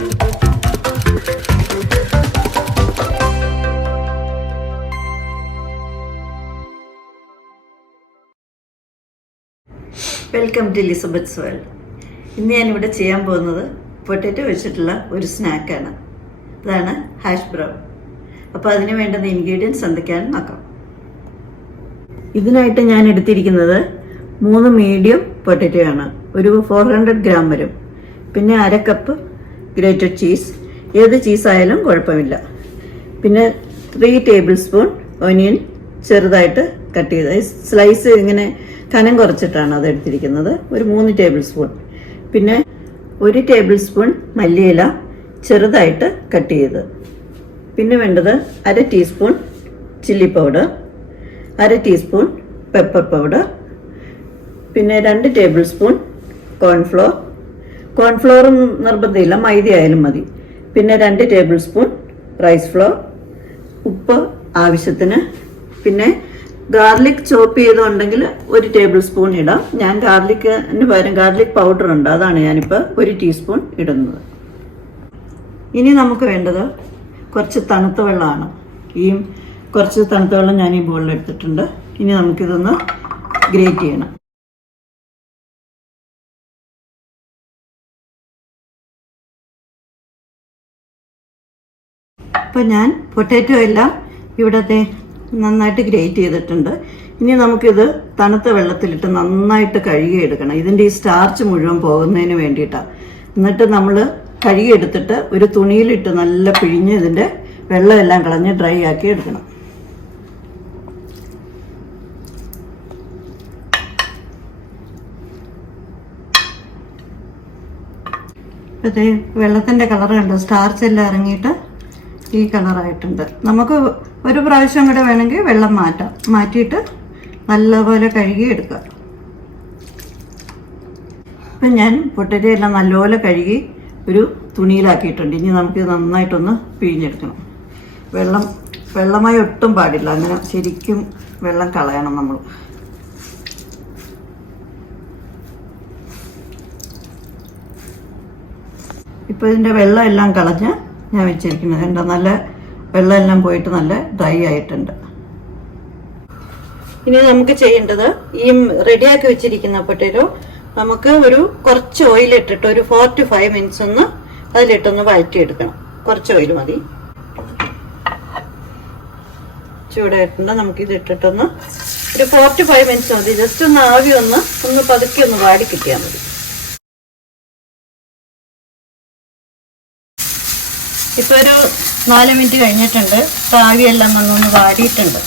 Welcome to എലിസബത്ത്സ് world. ഇന്ന് ഞാനിവിടെ ചെയ്യാൻ പോകുന്നത് പൊട്ടാറ്റോ വെച്ചിട്ടുള്ള ഒരു സ്നാക്കാണ്. അതാണ് ഹാഷ് ബ്രൗൺ. അപ്പോൾ അതിന് വേണ്ടുന്ന ഇൻഗ്രീഡിയൻസ് എന്തൊക്കെയാണെന്ന് നോക്കാം. ഇതിനായിട്ട് ഞാൻ എടുത്തിരിക്കുന്നത് 3 മീഡിയം പൊട്ടാറ്റോ ആണ്. ഒരു 400 ഗ്രാം വരും. പിന്നെ 1/2 കപ്പ് ഗ്രേറ്റഡ് ചീസ്, ഏത് ചീസായാലും കുഴപ്പമില്ല. പിന്നെ 3 ടേബിൾ സ്പൂൺ ഒനിയൻ ചെറുതായിട്ട് കട്ട് ചെയ്ത് സ്ലൈസ് ഇങ്ങനെ കനം കുറച്ചിട്ടാണ് അത് എടുത്തിരിക്കുന്നത്. ഒരു 3 ടേബിൾ സ്പൂൺ. പിന്നെ 1 ടേബിൾ സ്പൂൺ മല്ലിയില ചെറുതായിട്ട് കട്ട് ചെയ്ത്. പിന്നെ വേണ്ടത് 1/2 teaspoon chilli powder, 1/2 teaspoon pepper powder, പിന്നെ 2 ടേബിൾ സ്പൂൺ കോൺഫ്ലോർ. കോൺഫ്ലോറും നിർബന്ധമില്ല, മൈദ ആയാലും മതി. പിന്നെ 2 ടേബിൾ സ്പൂൺ റൈസ് ഫ്ലോർ, ഉപ്പ് ആവശ്യത്തിന്. പിന്നെ ഗാർലിക് ചോപ്പ് ചെയ്തുണ്ടെങ്കിൽ 1 ടേബിൾ സ്പൂൺ ഇടാം. ഞാൻ ഗാർലിക്കിന് പകരം ഗാർലിക് പൗഡർ ഉണ്ട്, അതാണ് ഞാനിപ്പോൾ 1 ടീസ്പൂൺ ഇടുന്നത്. ഇനി നമുക്ക് വേണ്ടത് കുറച്ച് തണുത്ത വെള്ളമാണ്. കുറച്ച് തണുത്ത വെള്ളം ഞാൻ ഈ ബോളിൽ എടുത്തിട്ടുണ്ട്. ഇനി നമുക്കിതൊന്ന് ഗ്രേറ്റ് ചെയ്യണം. ഇപ്പം ഞാൻ പൊട്ടാറ്റോ എല്ലാം ഇവിടത്തെ നന്നായിട്ട് ഗ്രേറ്റ് ചെയ്തിട്ടുണ്ട്. ഇനി നമുക്കിത് തണുത്ത വെള്ളത്തിലിട്ട് നന്നായിട്ട് കഴുകിയെടുക്കണം. ഇതിൻ്റെ ഈ സ്റ്റാർച്ച് മുഴുവൻ പോകുന്നതിന് വേണ്ടിയിട്ടാണ്. എന്നിട്ട് നമ്മൾ കഴുകിയെടുത്തിട്ട് ഒരു തുണിയിലിട്ട് നല്ല പിഴിഞ്ഞ് ഇതിൻ്റെ വെള്ളമെല്ലാം കളഞ്ഞ് ഡ്രൈ ആക്കി എടുക്കണം. ഇപ്പോഴത്തെ വെള്ളത്തിൻ്റെ കളർ കണ്ടോ, സ്റ്റാർച്ച് എല്ലാം ഇറങ്ങിയിട്ട് ഈ കളറായിട്ടുണ്ട്. നമുക്ക് ഒരു പ്രാവശ്യം കൂടെ വേണമെങ്കിൽ വെള്ളം മാറ്റിയിട്ട് നല്ലപോലെ കഴുകി എടുക്കുക. ഇപ്പം ഞാൻ പൊട്ടാറ്റോ എല്ലാം നല്ലപോലെ കഴുകി ഒരു തുണിയിലാക്കിയിട്ടുണ്ട്. ഇനി നമുക്കിത് നന്നായിട്ടൊന്ന് പിഴിഞ്ഞെടുക്കണം. വെള്ളമായി ഒട്ടും പാടില്ല, അങ്ങനെ ശരിക്കും വെള്ളം കളയണം നമ്മൾ. ഇപ്പോൾ ഇതിൻ്റെ വെള്ളം എല്ലാം കളഞ്ഞ് ഞാൻ വെച്ചിരിക്കുന്നത് കണ്ടോ, നല്ല വെള്ളമെല്ലാം പോയിട്ട് നല്ല ഡ്രൈ ആയിട്ടുണ്ട്. ഇനി നമുക്ക് ചെയ്യേണ്ടത് ഈ റെഡിയാക്കി വെച്ചിരിക്കുന്ന പൊട്ടാറ്റോ നമുക്ക് കുറച്ച് ഓയിൽ ഇട്ടിട്ട് ഒരു 4 to 5 മിനിറ്റ്സ് ഒന്ന് അതിലിട്ടൊന്ന് വഴറ്റിയെടുക്കണം. കുറച്ച് ഓയിൽ മതി. ചൂടായിട്ടുണ്ട്. നമുക്കിത് ഇട്ടിട്ടൊന്ന് ഒരു 4 to 5 മിനിറ്റ്സ് മതി. ജസ്റ്റ് ഒന്ന് ആവി ഒന്ന് പതുക്കെ ഒന്ന് വാടി കിട്ടിയാൽ മതി. ഇപ്പോൾ ഒരു 4 മിനിറ്റ് കഴിഞ്ഞിട്ടുണ്ട്. ആവിയെല്ലാം വന്നൊന്ന് വാടിയിട്ടുണ്ട്.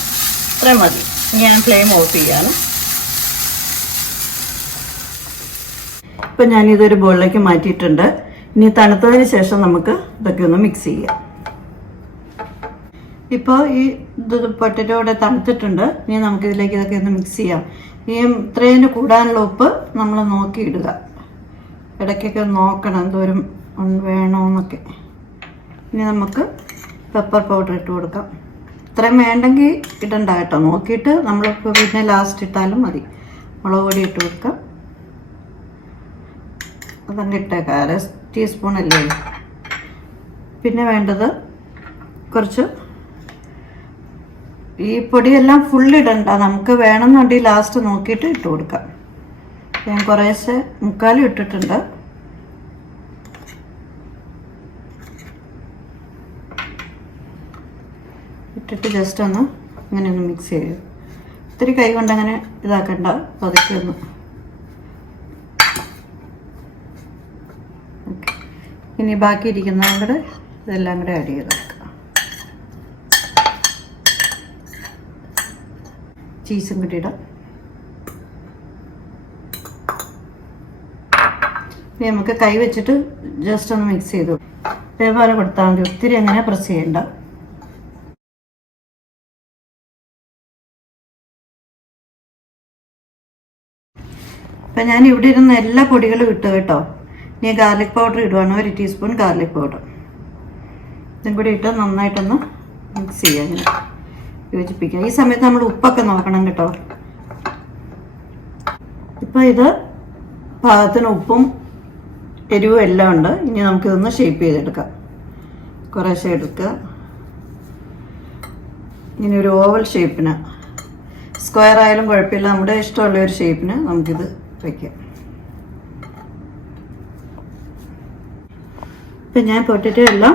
ഇത്രയും മതി. ഞാൻ ഫ്ലെയിം ഓഫ് ചെയ്യാണ്. ഇപ്പം ഞാനിതൊരു ബോളിലേക്ക് മാറ്റിയിട്ടുണ്ട്. ഇനി തണുത്തതിന് ശേഷം നമുക്ക് ഇതൊക്കെ ഒന്ന് മിക്സ് ചെയ്യാം. ഇപ്പോൾ ഈ പൊട്ടാറ്റോ ഇവിടെ തണുത്തിട്ടുണ്ട്. ഇനി നമുക്കിതിലേക്ക് ഇതൊക്കെ ഒന്ന് മിക്സ് ചെയ്യാം. ഈ ഇത്രയും കൂടാനുള്ള ഉപ്പ് നമ്മൾ നോക്കിയിടുക. ഇടയ്ക്കൊക്കെ നോക്കണം എന്തോരം വേണമെന്നൊക്കെ. ഇനി നമുക്ക് പെപ്പർ പൗഡർ ഇട്ട് കൊടുക്കാം. ഇത്രയും വേണ്ടെങ്കിൽ ഇടണ്ട കേട്ടോ, നോക്കിയിട്ട് നമ്മളിപ്പോൾ പിന്നെ ലാസ്റ്റ് ഇട്ടാലും മതി. മുളക് പൊടി ഇട്ട് കൊടുക്കാം. അതങ്ങ് ഇട്ടേക്കാം. 1/2 ടീസ്പൂൺ അല്ലേ. പിന്നെ വേണ്ടത് കുറച്ച് ഈ പൊടിയെല്ലാം ഫുള്ളിടണ്ട, നമുക്ക് വേണമെന്നുണ്ടെങ്കിൽ ലാസ്റ്റ് നോക്കിയിട്ട് ഇട്ട് കൊടുക്കാം. ഞാൻ കുറേശ്ശെ 3/4 ഇട്ടിട്ടുണ്ട്. ഇട്ടിട്ട് ജസ്റ്റ് ഒന്ന് ഇങ്ങനെ ഒന്ന് മിക്സ് ചെയ്യും. ഇത്തിരി കൈ കൊണ്ട് അങ്ങനെ ഇതാക്കണ്ട, പതുക്കെ ഒന്ന്. ഓക്കെ, ഇനി ബാക്കി ഇരിക്കുന്നതും കൂടെ ഇതെല്ലാം കൂടെ ആഡ് ചെയ്ത് വെക്കാം. ചീസും കൂടി ഇടാം. ഇനി നമുക്ക് കൈ വെച്ചിട്ട് ജസ്റ്റ് ഒന്ന് മിക്സ് ചെയ്തു ഇതേപോലെ കൊടുത്താൽ മതി. ഒത്തിരി അങ്ങനെ പ്രസ് ചെയ്യണ്ട. അപ്പം ഞാൻ ഇവിടെ ഇരുന്ന എല്ലാ പൊടികളും ഇട്ടു കേട്ടോ. ഇനി ഗാർലിക് പൗഡർ ഇടുവാണ്. 1 ടീസ്പൂൺ ഗാർലിക് പൗഡർ. ഇതും കൂടി ഇട്ട് നന്നായിട്ടൊന്ന് മിക്സ് ചെയ്യാം, ഇങ്ങനെ യോജിപ്പിക്കുക. ഈ സമയത്ത് നമ്മൾ ഉപ്പൊക്കെ നോക്കണം കേട്ടോ. ഇപ്പോൾ ഇത് പാകത്തിന് ഉപ്പും എരിവും എല്ലാം ഉണ്ട്. ഇനി നമുക്കിതൊന്ന് ഷേപ്പ് ചെയ്തെടുക്കാം. കുറേശ്ശെ എടുക്കുക. ഇങ്ങനെ ഒരു ഓവൽ ഷേപ്പിന്, സ്ക്വയർ ആയാലും കുഴപ്പമില്ല, നമ്മുടെ ഇഷ്ടമുള്ള ഒരു ഷേപ്പിന് നമുക്കിത് വയ്ക്കാം. ഇപ്പം ഞാൻ പൊട്ടറ്റോ എല്ലാം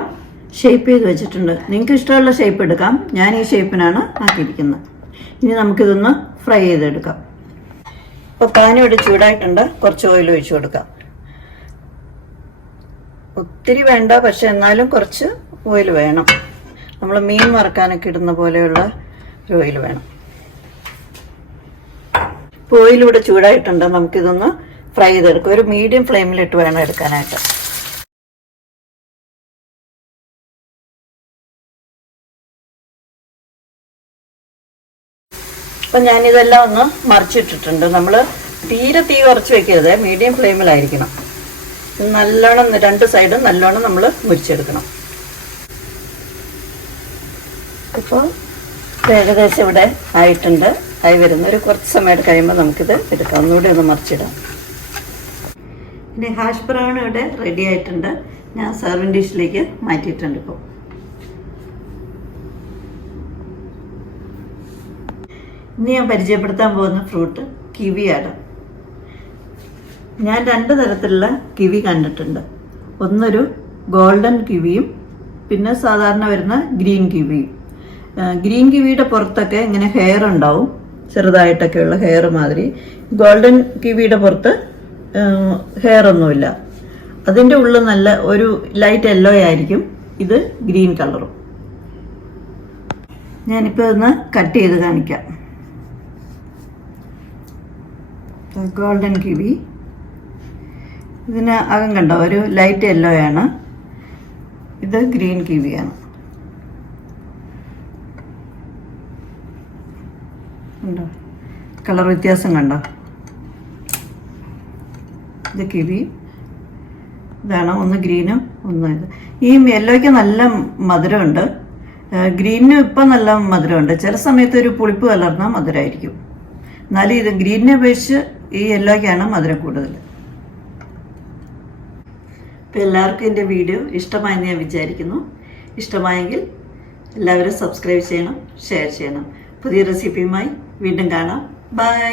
ഷേപ്പ് ചെയ്ത് വെച്ചിട്ടുണ്ട്. നിങ്ങൾക്ക് ഇഷ്ടമുള്ള ഷേപ്പ് എടുക്കാം. ഞാൻ ഈ ഷേപ്പിനാണ് ആക്കിയിരിക്കുന്നത്. ഇനി നമുക്കിതൊന്ന് ഫ്രൈ ചെയ്തെടുക്കാം. ഇപ്പോൾ പാൻ ഇവിടെ ചൂടായിട്ടുണ്ട്. കുറച്ച് ഓയിൽ ഒഴിച്ചു കൊടുക്കാം. ഒത്തിരി വേണ്ട, പക്ഷെ എന്നാലും കുറച്ച് ഓയിൽ വേണം. നമ്മൾ മീൻ വറക്കാനൊക്കെ ഇടുന്ന പോലെയുള്ള ഒരു ഓയിൽ വേണം. ഇപ്പോൾ ഓയിൽ ഇവിടെ ചൂടായിട്ടുണ്ട്. നമുക്കിതൊന്ന് ഫ്രൈ ചെയ്തെടുക്കാം. ഒരു മീഡിയം ഫ്ലെയിമിലിട്ട് വേണം എടുക്കാനായിട്ട്. അപ്പം ഞാനിതെല്ലാം ഒന്ന് മറിച്ചിട്ടിട്ടുണ്ട്. നമ്മൾ തീരെ തീ കുറച്ച് വെക്കരുത്, മീഡിയം ഫ്ലെയിമിലായിരിക്കണം. നല്ലോണം രണ്ട് സൈഡും നല്ലോണം നമ്മൾ മുരിച്ചെടുക്കണം. ഇപ്പോൾ ഏകദേശം ഇവിടെ ആയിട്ടുണ്ട്. ആയി വരുന്ന ഒരു കുറച്ച് സമയം കഴിയുമ്പോൾ നമുക്കിത് എടുക്കാം. ഒന്നുകൂടി ഒന്ന് മറിച്ചിടാം. ഇനി ഹാഷ് ബ്രൗൺ ഇവിടെ റെഡി ആയിട്ടുണ്ട്. ഞാൻ സെർവിങ് ഡിഷിലേക്ക് മാറ്റിയിട്ടുണ്ട്. ഇപ്പോൾ ഇന്ന് ഞാൻ പരിചയപ്പെടുത്താൻ പോകുന്ന ഫ്രൂട്ട് കിവിയാണ്. ഞാൻ 2 തരത്തിലുള്ള കിവി കണ്ടിട്ടുണ്ട്. ഒന്നൊരു ഗോൾഡൻ കിവിയും പിന്നെ സാധാരണ വരുന്ന ഗ്രീൻ കിവിയും. ഗ്രീൻ കിവിയുടെ പുറത്തൊക്കെ ഇങ്ങനെ ഹെയർ ഉണ്ടാവും, ചെറുതായിട്ടൊക്കെയുള്ള ഹെയർ മാതിരി. ഗോൾഡൻ കിവിയുടെ പുറത്ത് ഹെയർ ഒന്നുമില്ല. അതിൻ്റെ ഉള്ളിൽ നല്ല ഒരു ലൈറ്റ് യെല്ലോ ആയിരിക്കും. ഇത് ഗ്രീൻ കളറും. ഞാനിപ്പോൾ ഒന്ന് കട്ട് ചെയ്ത് കാണിക്കാം. ഗോൾഡൻ കിവി, ഇതിന് അകം കണ്ടോ, ഒരു ലൈറ്റ് യെല്ലോ ആണ്. ഇത് ഗ്രീൻ കിവിയാണ്. കണ്ടോ, കളർ വ്യത്യാസം കണ്ടോ. ഇത് കിവി, ഇതാണ്. ഒന്ന് ഗ്രീനും ഒന്ന് ഇത്. ഈ യെല്ലോയ്ക്ക് നല്ല മധുരമുണ്ട്. ഗ്രീനിനും ഇപ്പം നല്ല മധുരമുണ്ട്. ചില സമയത്ത് ഒരു പുളിപ്പ് കലർന്ന മധുരമായിരിക്കും. എന്നാലും ഇത് ഗ്രീനിനെ അപേക്ഷിച്ച് ഈ യെല്ലോയ്ക്കാണ് മധുരം കൂടുതൽ. അപ്പോൾ എല്ലാവർക്കും എൻ്റെ വീഡിയോ ഇഷ്ടമായെന്ന് ഞാൻ വിചാരിക്കുന്നു. ഇഷ്ടമായെങ്കിൽ എല്ലാവരും സബ്സ്ക്രൈബ് ചെയ്യണം, ഷെയർ ചെയ്യണം. പുതിയ റെസിപ്പിയുമായി വീണ്ടും കാണാം. ബൈ.